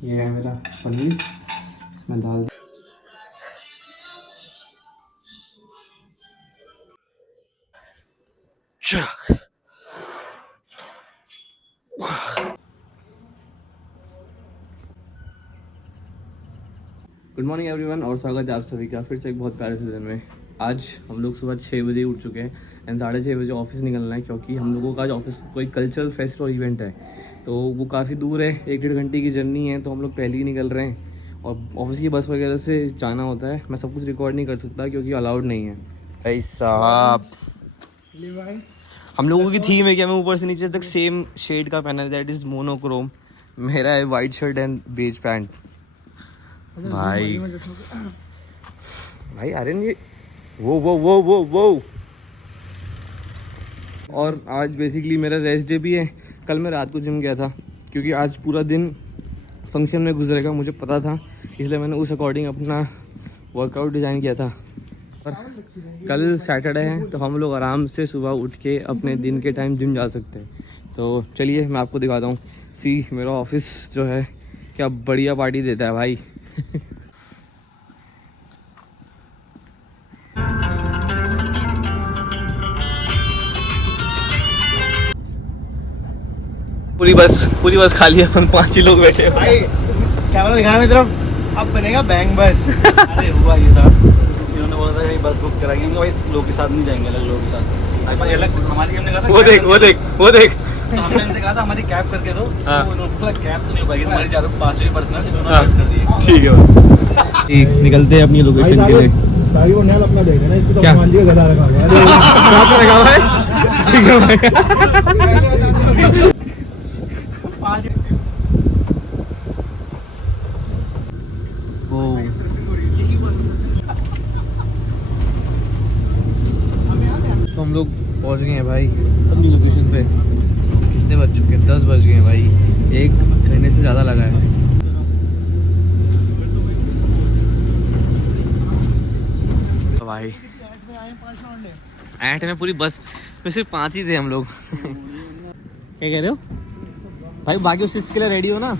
ये है मेरा पनीर, इसमें दाल। गुड मॉर्निंग एवरीवन और स्वागत है आप सभी का फिर से एक बहुत प्यारे से दिन में। आज हम लोग सुबह 6 बजे उठ चुके हैं एंड 6:30 बजे ऑफिस निकलना है, क्योंकि हम लोगों का आज ऑफिस कोई कल्चरल फेस्ट और इवेंट है, तो वो काफ़ी दूर है, 1-1.5 घंटे की जर्नी है, तो हम लोग पहले ही निकल रहे हैं और ऑफिस की बस वगैरह से जाना होता है। मैं सब कुछ रिकॉर्ड नहीं कर सकता क्योंकि अलाउड नहीं है। भाई साहब, हम लोगों की थीम है कि हमें ऊपर से नीचे तक सेम शेड का पहना है, दैट इज़ मोनोक्रोम। मेरा है white shirt and beige pant. भाई अरे ये वो और आज बेसिकली मेरा रेस्ट डे भी है। कल मैं रात को जिम गया था क्योंकि आज पूरा दिन फंक्शन में गुजरेगा, मुझे पता था, इसलिए मैंने उस अकॉर्डिंग अपना वर्कआउट डिज़ाइन किया था। और कल सैटरडे है तो हम लोग आराम से सुबह उठ के अपने दिन के टाइम जिम जा सकते हैं। तो चलिए मैं आपको दिखाता हूँ। मेरा ऑफिस जो है क्या बढ़िया पार्टी देता है भाई। पूरी बस खाली है, अपन 5 ही लोग बैठे हैं भाई। कैमरा दिखाया मेरी तरफ, अब बनेगा बैंग बस। अरे हुआ ये था, इन्होंने बोला था बस बुक कराएंगे, भाई लोग के साथ नहीं जाएंगे, अलग लोगों के साथ। भाई अलग हमारी हमने कहा था वो देख तो हमने इनसे कहा था हमारी कैब करके दो। हाँ। तो उन्होंने बोला कैब तो नहीं हो पाएगी, तुम्हारी 4-5 पर्सनल इन्होंने बस कर दिए। ठीक है भाई, निकलते हैं अपनी लोकेशन के लिए। ताकि वो नल अपना देखे ना, इसको तो मान लिया गधा रखा हुआ है। क्या रखा हुआ है? ठीक है भाई। तो हम लोग पहुंच गए हैं भाई अपनी लोकेशन पे। कितने बज चुके हैं? 10 बज गए हैं भाई, 1 घंटे से ज़्यादा लगा है तो भाई। 8 में पूरी बस में सिर्फ 5 ही थे हम लोग। क्या कह रहे हो भाई? बाकी उस चीज़ के लिए रेडी हो ना?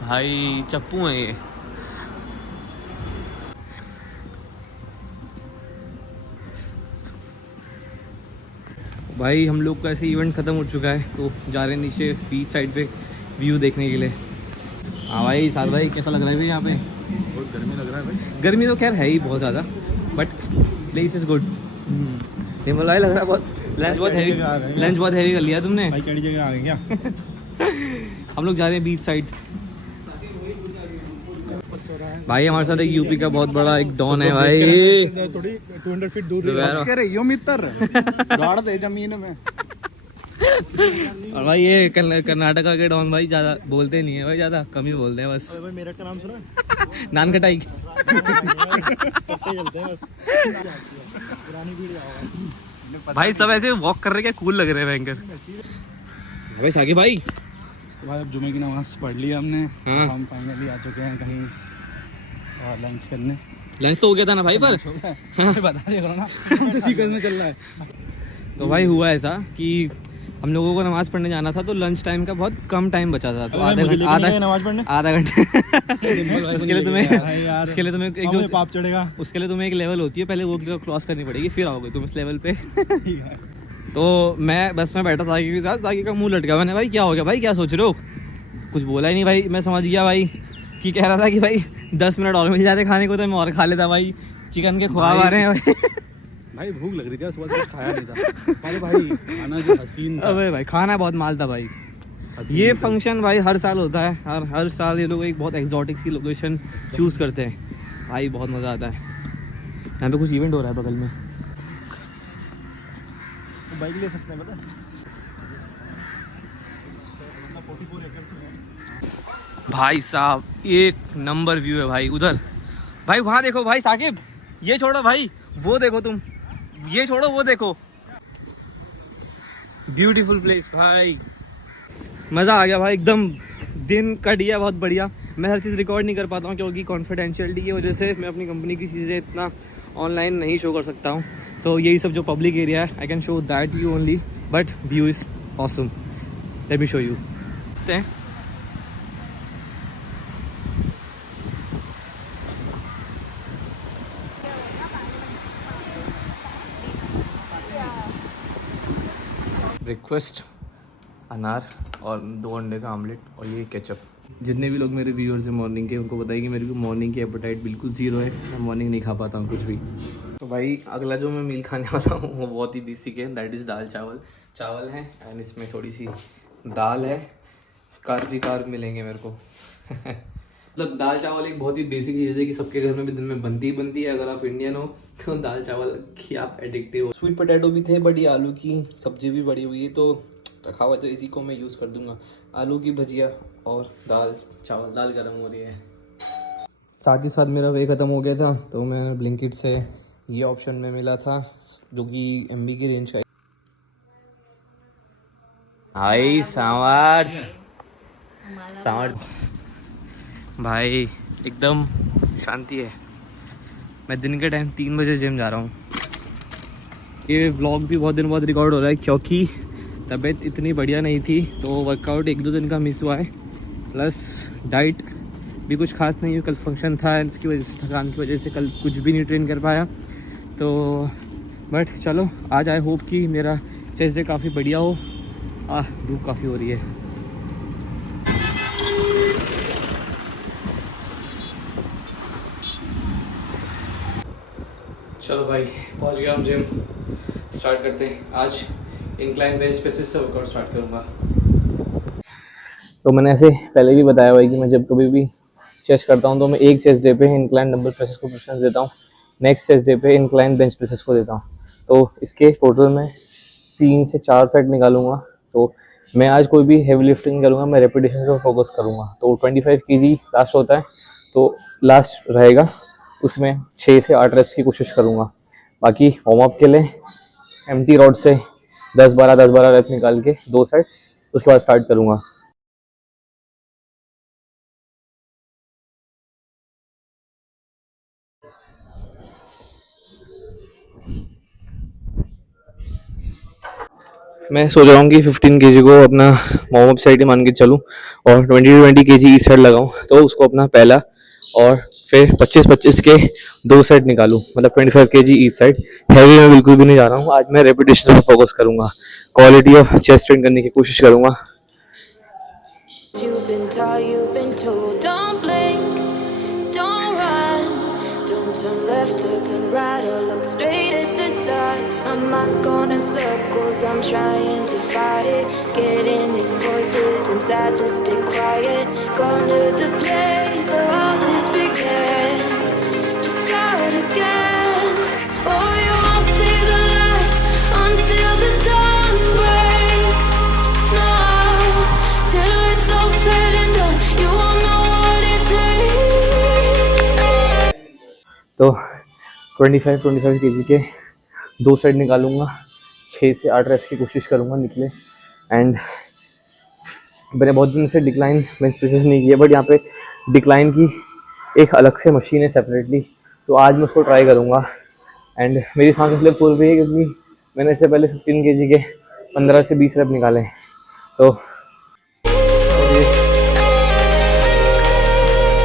भाई चप्पू हैं ये। भाई हम लोग का ऐसे इवेंट ख़त्म हो चुका है, तो जा रहे हैं नीचे बीच साइड पे व्यू देखने के लिए। हाँ भाई साथ भाई, कैसा लग रहा है भाई यहाँ पे? बहुत गर्मी लग रहा है भाई। गर्मी तो खैर है ही बहुत ज़्यादा, but place is good. Himalaya लग रहा है बहुत। लंच बहुत हैवी कर लिया तुमने भाई। कैसी जगह आ गए क्या? हम लोग जा रहे हैं बीच साइड। भाई हमारे साथ एक यूपी का बहुत बड़ा एक डॉन है भाई। 200 फीट दूर दौड़ दे जमीन में। और भाई ये कर्नाटका के डॉन भाई ज्यादा बोलते नहीं है भाई, ज्यादा कम ही बोलते हैं बस। भाई मेरा नाम सुना? नान खटाई। भाई सब ऐसे वॉक कर रहे हैं, कूल लग रहे हैं भयंकर। भाई साकी भाई अब जुमे की नमाज पढ़ ली हमने। हाँ। हम फाइनली आ चुके हैं कहीं और लंच करने। लंच तो हो गया था ना भाई, पर बता दिया करो ना। तो सीक्वेंस में चल रहा है। तो भाई हुआ ऐसा कि हम लोगों को नमाज पढ़ने जाना था, तो लंच टाइम का बहुत कम टाइम बचा था, तो आधा घंटे उसके लिए तुम्हें एक जो पाप चढ़ेगा, उसके लिए तुम्हें एक लेवल होती है, पहले वो क्रॉस करनी पड़ेगी, फिर आओगे तुम इस लेवल पे। तो मैं बस में बैठा साकी के साथ, साकी का मुंह लटका। मैंने भाई क्या हो गया भाई, क्या सोच रहे हो? कुछ बोला ही नहीं भाई। मैं समझ गया भाई कि कह रहा था कि भाई 10 मिनट और मिल जाते खाने को तो मैं और खा लेता भाई। चिकन के ख्वाब आ रहे हैं भाई। भाई भूख लग रही थी, सुबह कुछ खाया नहीं था। अरे भाई खाना जो हसीन था। अबे भाई खाना बहुत माल था भाई। ये फंक्शन भाई हर साल होता है, हर साल ये लोग एक बहुत एक्सोटिक सी लोकेशन चूज़ करते हैं भाई, बहुत मज़ा आता है। यहाँ पे कुछ इवेंट हो रहा है बगल में। बाइक ले सकते हैं पता? भाई साहब एक नंबर व्यू है भाई उधर। भाई वहाँ देखो भाई साकिब, ये छोड़ो भाई, वो देखो तुम, ये छोड़ो वो देखो। ब्यूटीफुल प्लेस भाई, मज़ा आ गया भाई एकदम। दिन कट गया बहुत बढ़िया। मैं हर चीज़ रिकॉर्ड नहीं कर पाता हूँ क्योंकि कॉन्फिडेंशियलिटी की वजह से मैं अपनी कंपनी की चीज़ें इतना ऑनलाइन नहीं शो कर सकता हूँ। सो यही सब जो पब्लिक एरिया है, I can show that you only, but view is awesome. Let me show you. Request अनार और 2 अंडे का आमलेट और ये केचप. जितने भी लोग मेरे व्यूअर्स हैं मॉर्निंग के, उनको बताइए कि मेरे को मॉर्निंग की एपेटाइट बिल्कुल ज़ीरो है. मैं मॉर्निंग नहीं खा पाता हूँ कुछ भी. तो भाई अगला जो मैं मील खाने वाला हूँ वो बहुत ही बेसिक है. दैट इज़ दाल चावल. चावल है एंड इसमें थोड़ी सी दाल है. कार्ब मिलेंगे मेरे को. मतलब दाल चावल एक बहुत ही बेसिक चीज़ है कि सबके घर में भी दिन में बनती ही बनती है. अगर आप इंडियन हो तो दाल चावल की आप एडिक्टिव हो. स्वीट पोटैटो भी थे, बट ये आलू की सब्जी भी बड़ी हुई है तो रखा हुआ, तो इसी को मैं यूज़ कर दूंगा. आलू की भजिया और दाल चावल. दाल गर्म हो रही है. साथ ही साथ मेरा वे ख़त्म हो गया था तो मैंने ब्लिंकिट से ये ऑप्शन में मिला था जो कि MB की रेंज का. हाय सांवर भाई एकदम शांति है. मैं दिन के टाइम 3 बजे जिम जा रहा हूँ. ये व्लॉग भी बहुत दिन बाद रिकॉर्ड हो रहा है क्योंकि तबीयत इतनी बढ़िया नहीं थी, तो वर्कआउट 1-2 दिन का मिस हुआ है. प्लस डाइट भी कुछ खास नहीं हुई. कल फंक्शन था, इसकी वजह से, थकान की वजह से कल कुछ भी नहीं ट्रेन कर पाया. तो बट चलो आज आई होप कि मेरा चेस्ट डे काफ़ी बढ़िया हो. धूप काफ़ी हो रही है. चलो भाई पहुंच गया हम जिम. स्टार्ट करते हैं. आज इंक्लाइन बेंच प्रेसेस से वर्कआउट स्टार्ट करूँगा. तो मैंने ऐसे पहले भी बताया हुआ है कि मैं जब कभी भी चेस्ट करता हूँ तो मैं एक चेस्ट डे पे इंक्लाइन डंबल प्रेसेस को प्रेफरेंस देता हूँ, नेक्स्ट चेस्ट डे पे इंक्लाइन बेंच प्रेसेस को देता हूँ. तो इसके टोटल में 3 से 4 सेट निकालूंगा. तो मैं आज कोई भी हैवी लिफ्टिंग नहीं करूँगा, मैं रेपिटेशन पर फोकस करूँगा. तो 25 kg लास्ट होता है, तो लास्ट रहेगा उसमें 6 से 8 रेप्स की कोशिश करूँगा. बाकी वार्म अप के लिए एम्प्टी रॉड से 10-12 रेप निकाल के 2 सेट, उसके बाद स्टार्ट करूँगा. मैं सोच रहा हूँ कि 15 kg को अपना वार्म अप साइड मान के चलूँ और 20 kg ई साइड लगाऊँ, तो उसको अपना पहला, और फिर 25 के 2 सेट निकालूँ, मतलब 25 kg ई साइड. हैवी में बिल्कुल भी नहीं जा रहा हूँ. आज मैं रेपिटेशन पर फोकस करूँगा, क्वालिटी ऑफ चेस्ट ट्रेन करने की कोशिश करूँगा. You've been taught, you've been told, don't blink, don't run, don't turn left or turn right or look straight at the sun. My mind's going in circles, I'm trying to fight it, getting these voices inside to stay quiet. Gone to the place where all this began, to start again. Oh, you won't see the light until the dawn breaks. No, till it's all said and done, you won't know what it takes. तो 25 kg के 2 set निकालूंगा, 6 से 8 wraps की कोशिश करूँगा निकले. And मैंने बहुत दिन से डिक्लाइन बेंच प्रेसेस नहीं किया, बट यहाँ पे डिक्लाइन की एक अलग से मशीन है सेपरेटली, तो आज मैं उसको ट्राई करूँगा. एंड मेरी सांस इसलिए फूल रही है क्योंकि मैंने इससे पहले 15 kg के 15 से 20 रेप निकाले. तो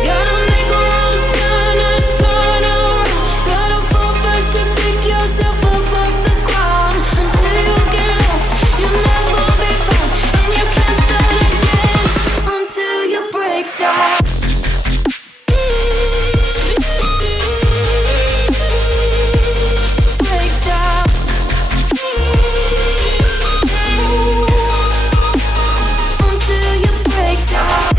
Gotta make a wrong turn and turn around. Gotta fall fast to pick yourself up off the ground. Until you get lost, you'll never be found, and you can't start again until you break down. Break down. Until you break down.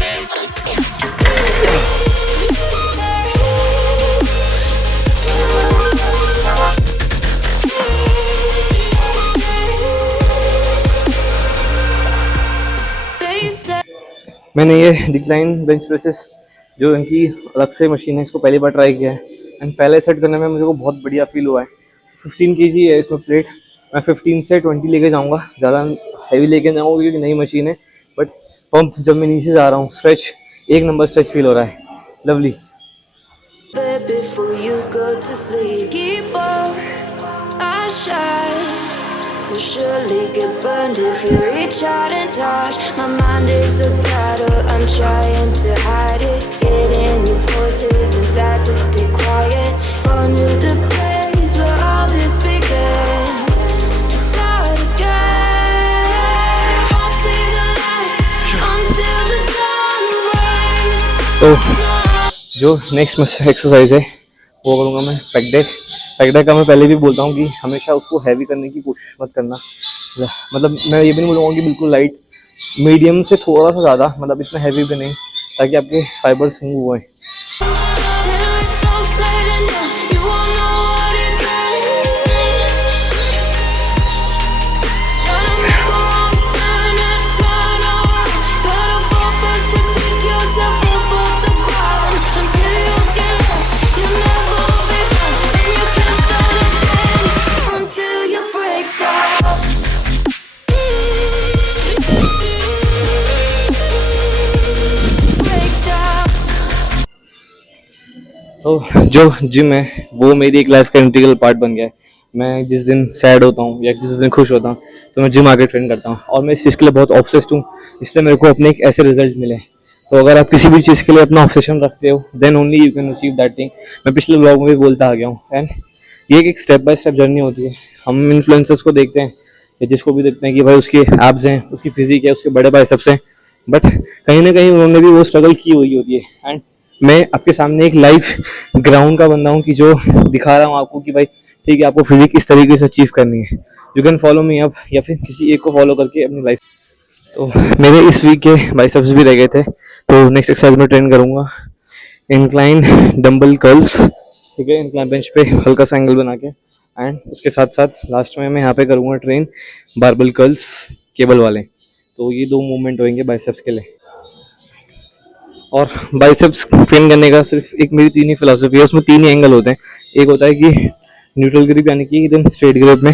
They say मैंने ये decline bench presses जो इनकी अलग से machine है, इसको पहली बार try किया है. एंड पहले सेट करने में मुझे को बहुत बढ़िया फील हुआ है. 15 kg है इसमें प्लेट. मैं 15 से 20 लेके जाऊंगा, ज़्यादा हैवी लेके जाऊंगा क्योंकि नई मशीन है. बट पंप जब मैं नीचे जा रहा हूँ, स्ट्रेच एक नंबर स्ट्रेच फील हो रहा है. Lovely. bed before you go to sleep. Keep up, I my shine will surely get burned if you reach out and touch. My mind is a battle, I'm trying to hide it. Getting these voices inside to stay quiet. On to the place where all this began. To start again. Won't see the light until the dawn breaks. तो जो next exercise है वो करूँगा मैं pack deck. Pack deck का मैं पहले भी बोलता हूँ कि हमेशा उसको हैवी करने की कोशिश मत करना। मतलब मैं ये भी नहीं बोलूँगा कि बिल्कुल लाइट, मीडियम से थोड़ा सा ज़्यादा, मतलब इतना हैवी भी नहीं, ताकि आपके फाइबर्स मूव होएं। Till it's all said and done, you won't know what it takes. Gotta make a wrong turn and turn around. Gotta fall first to pick yourself up off the ground. Until you get lost, you'll never be found. And you can't start again until you break down. Break down. तो जो gym है वो मेरी एक life का integral part बन गया है। मैं जिस दिन सैड होता हूँ या जिस दिन खुश होता हूँ तो मैं जिम आके ट्रेन करता हूँ, और मैं इस चीज़ के लिए बहुत ऑब्सेस्ड हूँ, इसलिए मेरे को अपने एक ऐसे रिजल्ट मिले। तो अगर आप किसी भी चीज़ के लिए अपना ऑब्सेशन रखते हो then only you can achieve that thing. मैं पिछले ब्लॉग में भी बोलता आ गया हूँ। एंड ये एक स्टेप बाय स्टेप जर्नी होती है। हम इन्फ्लुएंसर्स को देखते हैं या जिसको भी देखते हैं कि भाई उसके एब्स हैं, उसकी फिजिक है, उसके बड़े बाइसेप्स हैं, बट कहीं ना कहीं उन्होंने भी वो स्ट्रगल की हुई होती है। एंड मैं आपके सामने एक लाइफ ग्राउंड का बंदा हूँ कि जो दिखा रहा हूँ आपको कि भाई ठीक है, आपको फिजिक इस तरीके से अचीव करनी है। You can follow me up, या फिर किसी एक को फॉलो करके अपनी लाइफ। तो मेरे इस वीक के बाइसेप्स भी रह गए थे, तो नेक्स्ट एक्सरसाइज में ट्रेन करूँगा इंक्लाइन डंबल कर्ल्स। ठीक है, इंक्लाइन बेंच पे हल्का सा एंगल बना के, एंड उसके साथ साथ लास्ट में मैं यहाँ पे करूँगा ट्रेन बारबल कर्ल्स केबल वाले। तो ये 2 मूवमेंट होंगे बाइसेप्स के लिए। और बाइसेप्स ट्रेन करने का सिर्फ एक मेरी 3 ही फिलॉसफी है, उसमें 3 ही एंगल होते हैं। एक होता है कि न्यूट्रल ग्रिप, यानी कि एकदम स्ट्रेट ग्रिप में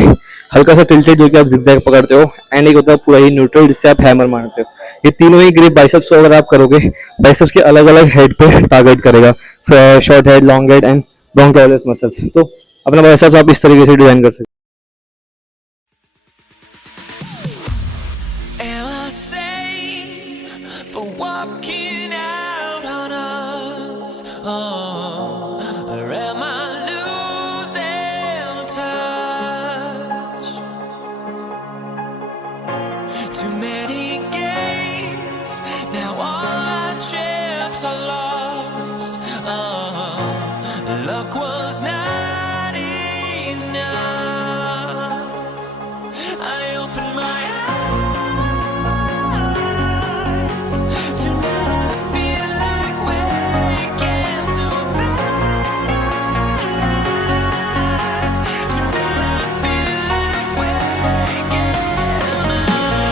हल्का सा टिल्टेड जो कि आप जिगजैग पकड़ते हो, एंड एक होता है पूरा ही न्यूट्रल जिससे आप हैमर मारते हो। ये तीनों ही ग्रिप बाइसेप्स को अगर आप करोगे, बाइसेप्स के अलग अलग हेड पे टारगेट करेगा, short head, long head and brachialis muscles. तो अपना बाइसेप्स आप इस तरीके से डिजाइन कर सकते हो। Am I sane for walking out on us? Or am I losing touch? Too many games, now all our chips are lost. Luck was not enough. I opened my eyes. Tonight I feel like waking to life. Tonight I feel like waking up.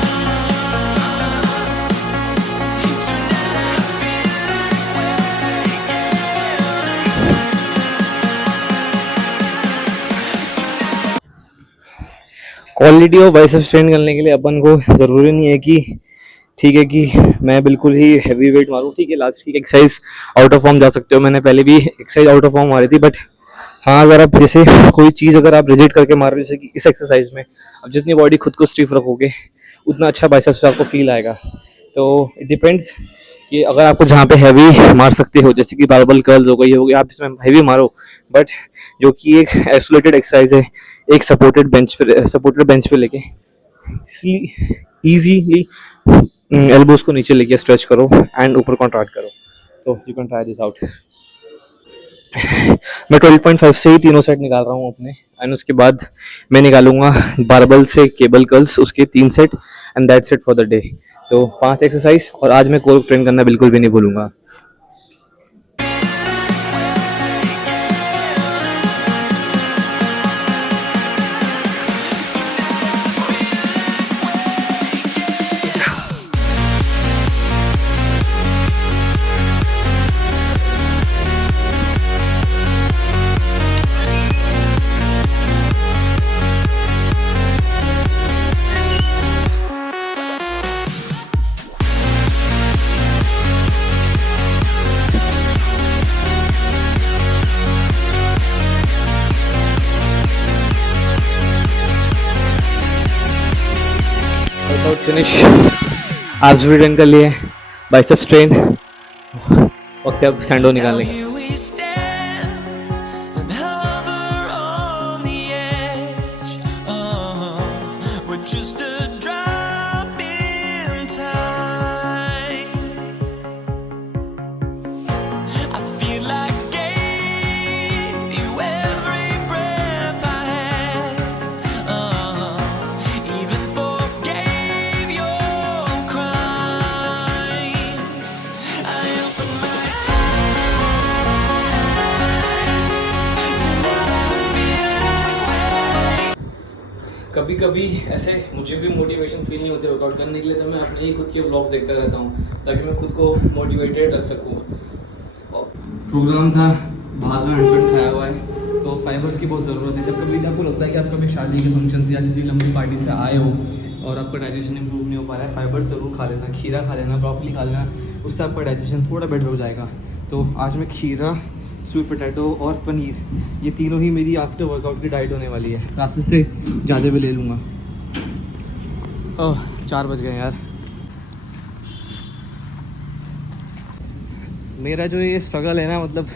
Tonight I feel like waking up. Quality of biceps train करने के लिए अपन को ज़रूरी नहीं है कि ठीक है कि मैं बिल्कुल ही हैवी वेट मारूं। ठीक है, लास्ट की एक्सरसाइज आउट ऑफ फॉर्म जा सकते हो, मैंने पहले भी एक्सरसाइज आउट ऑफ फॉर्म मारी थी। बट हाँ, अगर आप जैसे कोई चीज़ अगर आप रिजिड करके मार रहे हो, जैसे कि इस एक्सरसाइज में आप जितनी बॉडी खुद को स्टिफ रखोगे उतना अच्छा बाइसेप्स पे आपको फील आएगा। तो इट डिपेंड्स कि अगर आपको जहाँ पे हैवी मार सकते हो, जैसे कि बारबल कर्ल हो गई, आप इसमें हैवी मारो, बट जो कि एक आइसोलेटेड एक्सरसाइज है, एक सपोर्टेड बेंच पे लेके इजीली एल्बोज को नीचे लेके स्ट्रेच करो एंड ऊपर कॉन्ट्रैक्ट करो। तो you can try this out. मैं 12.5 से ही तीनों सेट निकाल रहा हूँ अपने, एंड उसके बाद मैं निकालूंगा बारबल से केबल कर्ल्स, उसके 3 set, and that's it for the day. तो 5 एक्सरसाइज, और आज मैं कोर ट्रेन करना बिल्कुल भी नहीं भूलूंगा। वर्कआउट फिनिश, एब्स भी ट्रेन कर लिए, बाइसेप्स ट्रेन, वक्त है अब सैंडो निकालने का। Here we stand and hover on the edge. We're just a drop in time. I feel like gave you every breath I had. Even forgave your crimes. I open my कभी कभी ऐसे मुझे भी मोटिवेशन फील नहीं होते workout करने के लिए, तो मैं अपने ही खुद के व्लॉग्स देखता रहता हूँ ताकि मैं खुद को मोटिवेटेड रख सकूँ। प्रोग्राम था, बाहर का हंसफिट खाया हुआ है, तो फाइबर्स की बहुत ज़रूरत है। जब कभी आपको लगता है कि आप कभी शादी के फंक्शन से या किसी लंबी पार्टी से आए हो और आपका डाइजेशन इंप्रूव नहीं हो पा रहा है, फाइबर्स ज़रूर खा लेना, खीरा खा लेना, ब्रोकली खा लेना, उससे आपका डाइजेशन थोड़ा बेटर हो जाएगा। तो आज मैं खीरा, स्वीट पोटैटो और पनीर, ये तीनों ही मेरी आफ्टर वर्कआउट की डाइट होने वाली है। रास्ते से ज़्यादा भी ले लूँगा। ओह 4 बज गए यार। मेरा जो ये स्ट्रगल है ना, मतलब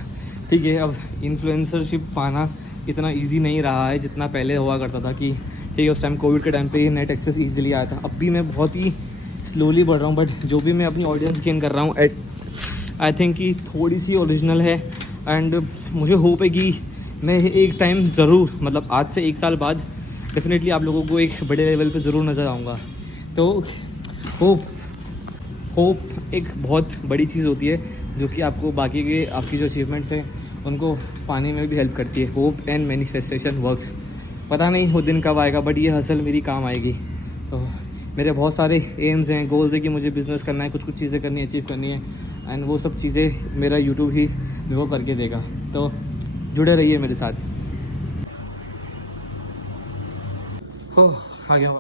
ठीक है, अब इन्फ्लुएंसरशिप पाना इतना इजी नहीं रहा है जितना पहले हुआ करता था कि ठीक है, उस टाइम कोविड के टाइम पे नेट एक्सेस ईजिली आया था। अब भी मैं बहुत ही स्लोली बढ़ रहा हूँ, बट जो भी मैं अपनी ऑडियंस गेन कर रहा हूँ आई थिंक कि थोड़ी सी ओरिजिनल है। एंड मुझे होप है कि मैं एक टाइम ज़रूर, मतलब आज से 1 साल बाद डेफिनेटली आप लोगों को एक बड़े लेवल पे ज़रूर नज़र आऊँगा। तो होप एक बहुत बड़ी चीज़ होती है जो कि आपको बाकी के आपकी जो अचीवमेंट्स हैं उनको पाने में भी हेल्प करती है। Hope and manifestation works. पता नहीं वो दिन कब आएगा, बट ये हसल मेरी काम आएगी। तो मेरे बहुत सारे एम्स हैं, गोल्स है कि मुझे बिज़नेस करना है, कुछ चीज़ें करनी है, अचीव करनी है, एंड वो सब चीज़ें मेरा यूट्यूब ही वो करके देगा। तो जुड़े रहिए मेरे साथ। हो आ गया।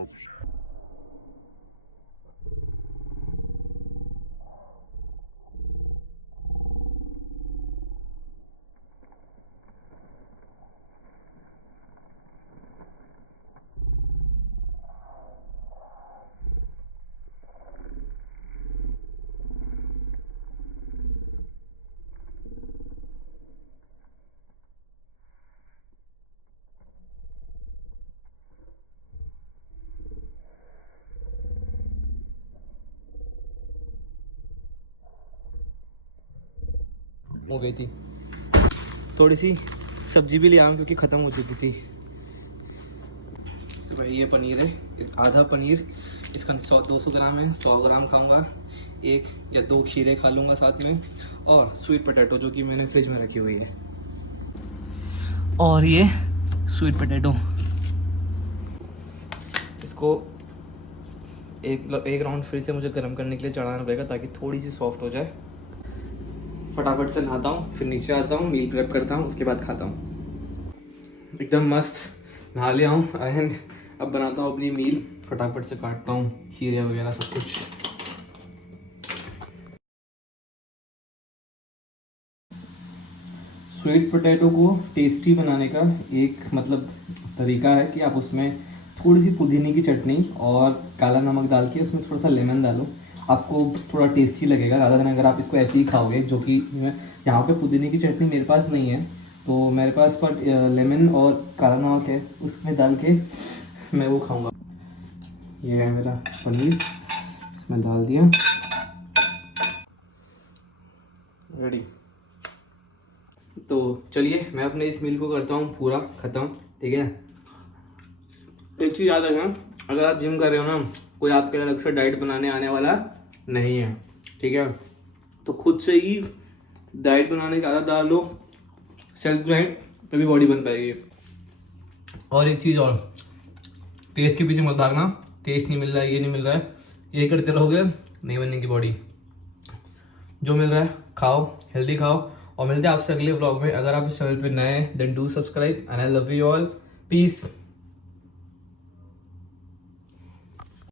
हो गई थी, थोड़ी सी सब्जी भी ले आऊँ क्योंकि ख़त्म हो चुकी थी। तो भाई ये पनीर है, आधा पनीर, इसका 200 ग्राम है, 100 ग्राम खाऊंगा, 1 या 2 खीरे खा लूँगा साथ में, और स्वीट पोटैटो जो कि मैंने फ्रिज में रखी हुई है। और ये स्वीट पोटैटो, इसको एक राउंड फ्रिज से मुझे गर्म करने के लिए चढ़ाना पड़ेगा ताकि थोड़ी सी सॉफ्ट हो जाए। फटाफट से नहाता हूँ, फिर नीचे आता हूँ, मील प्रेप करता हूँ, उसके बाद खाता हूँ। एकदम मस्त नहा लिया हूँ एंड अब बनाता हूँ अपनी मील। फटाफट से काटता हूँ खीरे वगैरह सब कुछ। स्वीट पोटैटो को टेस्टी बनाने का एक मतलब तरीका है कि आप उसमें थोड़ी सी पुदीने की चटनी और काला नमक डाल के उसमें थोड़ा सा लेमन डालो, आपको थोड़ा टेस्टी लगेगा ज़्यादा दिन। अगर आप इसको ऐसे ही खाओगे, जो कि यहाँ पे पुदीने की चटनी मेरे पास नहीं है, तो मेरे पास पर लेमन और काला नमक है, उसमें डाल के मैं वो खाऊंगा। ये है मेरा पनीर, इसमें डाल दिया, रेडी। तो चलिए मैं अपने इस मील को करता हूँ पूरा ख़त्म, ठीक है। एक चीज़ याद रखना, अगर आप जिम कर रहे हो ना, कोई आपके अलग से डाइट बनाने आने वाला नहीं है, ठीक है। तो खुद से ही डाइट बनाने की आदत डाल लो, सेल्फ ग्राइंड, तभी बॉडी बन पाएगी। और एक चीज़ और, टेस्ट के पीछे मत भागना, टेस्ट नहीं मिल रहा है, ये नहीं मिल रहा है, ये करते रहोगे नहीं बनेगी बॉडी। जो मिल रहा है खाओ, हेल्दी खाओ, और मिलते हैं आपसे अगले व्लॉग में। अगर आप इस चैनल पे नए हैं then do subscribe and I love you all, piece.